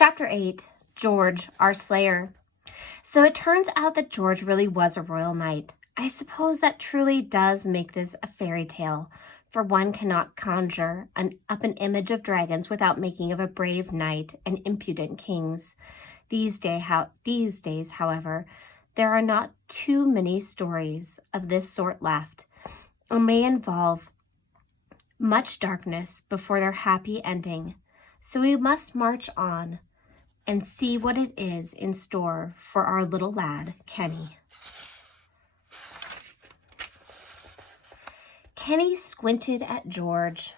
Chapter 8, George, Our Slayer. So it turns out that George really was a royal knight. I suppose that truly does make this a fairy tale, for one cannot conjure up an image of dragons without making of a brave knight and impudent kings. These days, however, there are not too many stories of this sort left, and may involve much darkness before their happy ending. So we must march on and see what it is in store for our little lad, Kenny. Kenny squinted at George,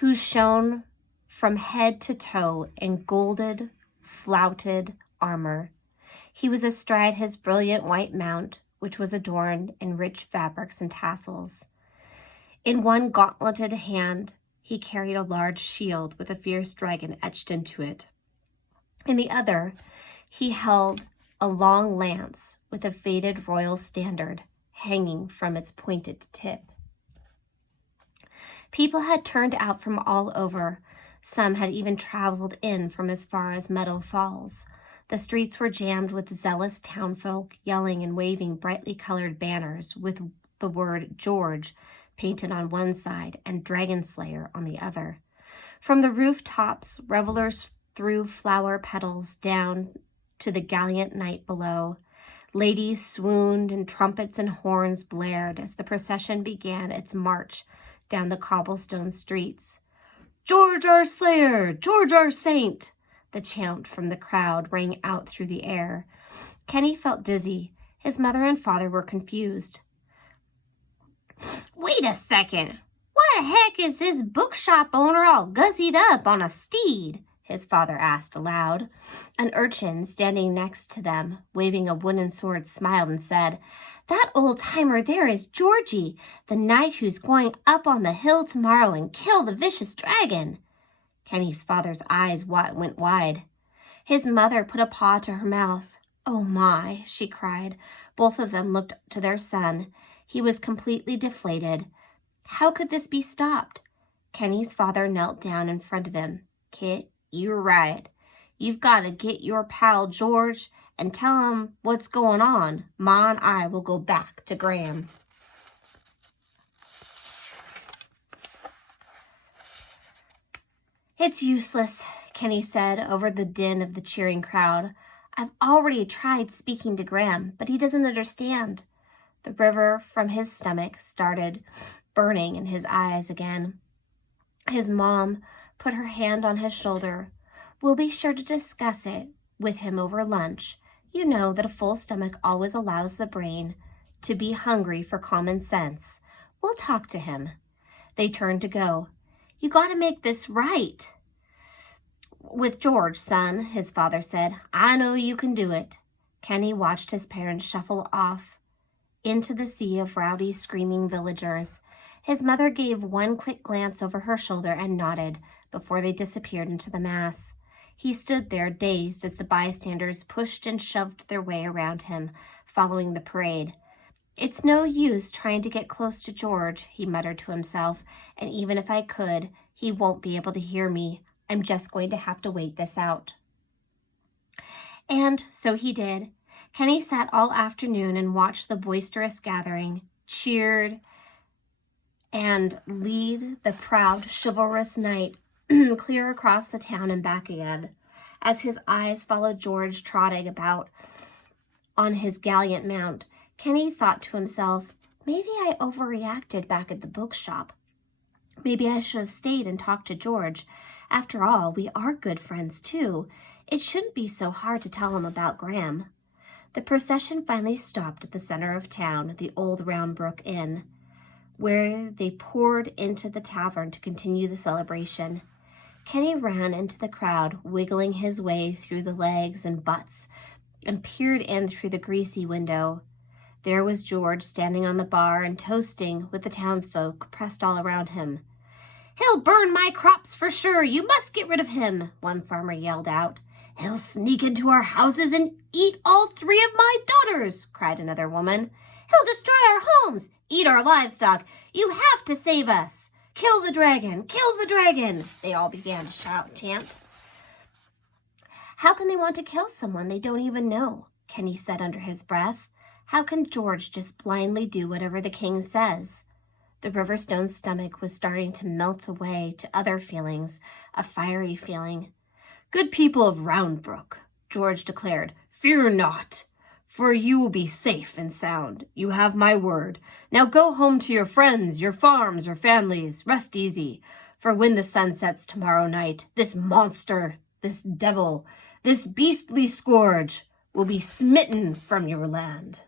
who shone from head to toe in golden, flouted armor. He was astride his brilliant white mount, which was adorned in rich fabrics and tassels. In one gauntleted hand, he carried a large shield with a fierce dragon etched into it. In the other, he held a long lance with a faded royal standard hanging from its pointed tip. People had turned out from all over. Some had even traveled in from as far as Meadow Falls. The streets were jammed with zealous townfolk yelling and waving brightly colored banners with the word George painted on one side and Dragon Slayer on the other. From the rooftops, revelers threw flower petals down to the gallant knight below. Ladies swooned and trumpets and horns blared as the procession began its march down the cobblestone streets. "George our Slayer! George our Saint!" The chant from the crowd rang out through the air. Kenny felt dizzy. His mother and father were confused. "Wait a second. What the heck is this bookshop owner all gussied up on a steed?" his father asked aloud. An urchin standing next to them, waving a wooden sword, smiled and said, "That old-timer there is Georgie, the knight who's going up on the hill tomorrow and kill the vicious dragon." Kenny's father's eyes went wide. His mother put a paw to her mouth. "Oh my," she cried. Both of them looked to their son. He was completely deflated. How could this be stopped? Kenny's father knelt down in front of him. "Kit, you're right. You've got to get your pal George and tell him what's going on. Ma and I will go back to Graham." "It's useless," Kenny said over the din of the cheering crowd. "I've already tried speaking to Graham, but he doesn't understand." The river from his stomach started burning in his eyes again. His mom put her hand on his shoulder. "We'll be sure to discuss it with him over lunch. You know that a full stomach always allows the brain to be hungry for common sense. We'll talk to him." They turned to go. "You got to make this right with George, son," his father said. "I know you can do it." Kenny watched his parents shuffle off into the sea of rowdy, screaming villagers. His mother gave one quick glance over her shoulder and nodded before they disappeared into the mass. He stood there, dazed, as the bystanders pushed and shoved their way around him, following the parade. "It's no use trying to get close to George," he muttered to himself, "and even if I could, he won't be able to hear me. I'm just going to have to wait this out." And so he did. Kenny sat all afternoon and watched the boisterous gathering, cheered, and lead the proud, chivalrous knight clear across the town and back again. As his eyes followed George trotting about on his gallant mount, Kenny thought to himself, maybe I overreacted back at the bookshop. Maybe I should have stayed and talked to George. After all, we are good friends too. It shouldn't be so hard to tell him about Graham. The procession finally stopped at the center of town, the old Round Brook Inn, where they poured into the tavern to continue the celebration. Kenny ran into the crowd, wiggling his way through the legs and butts, and peered in through the greasy window. There was George standing on the bar and toasting with the townsfolk pressed all around him. "He'll burn my crops for sure. You must get rid of him," one farmer yelled out. "He'll sneak into our houses and eat all 3 of my daughters," cried another woman. "He'll destroy our homes, eat our livestock. You have to save us. Kill the dragon, kill the dragon," they all began to chant. How can they want to kill someone they don't even know? Kenny said under his breath. How can George just blindly do whatever the king says? The Riverstone's stomach was starting to melt away to other feelings, a fiery feeling. Good people of Roundbrook, George declared, fear not, for you will be safe and sound. You have my word. Now go home to your friends, your farms, or families. Rest easy, for when the sun sets tomorrow night, this monster, this devil, this beastly scourge will be smitten from your land.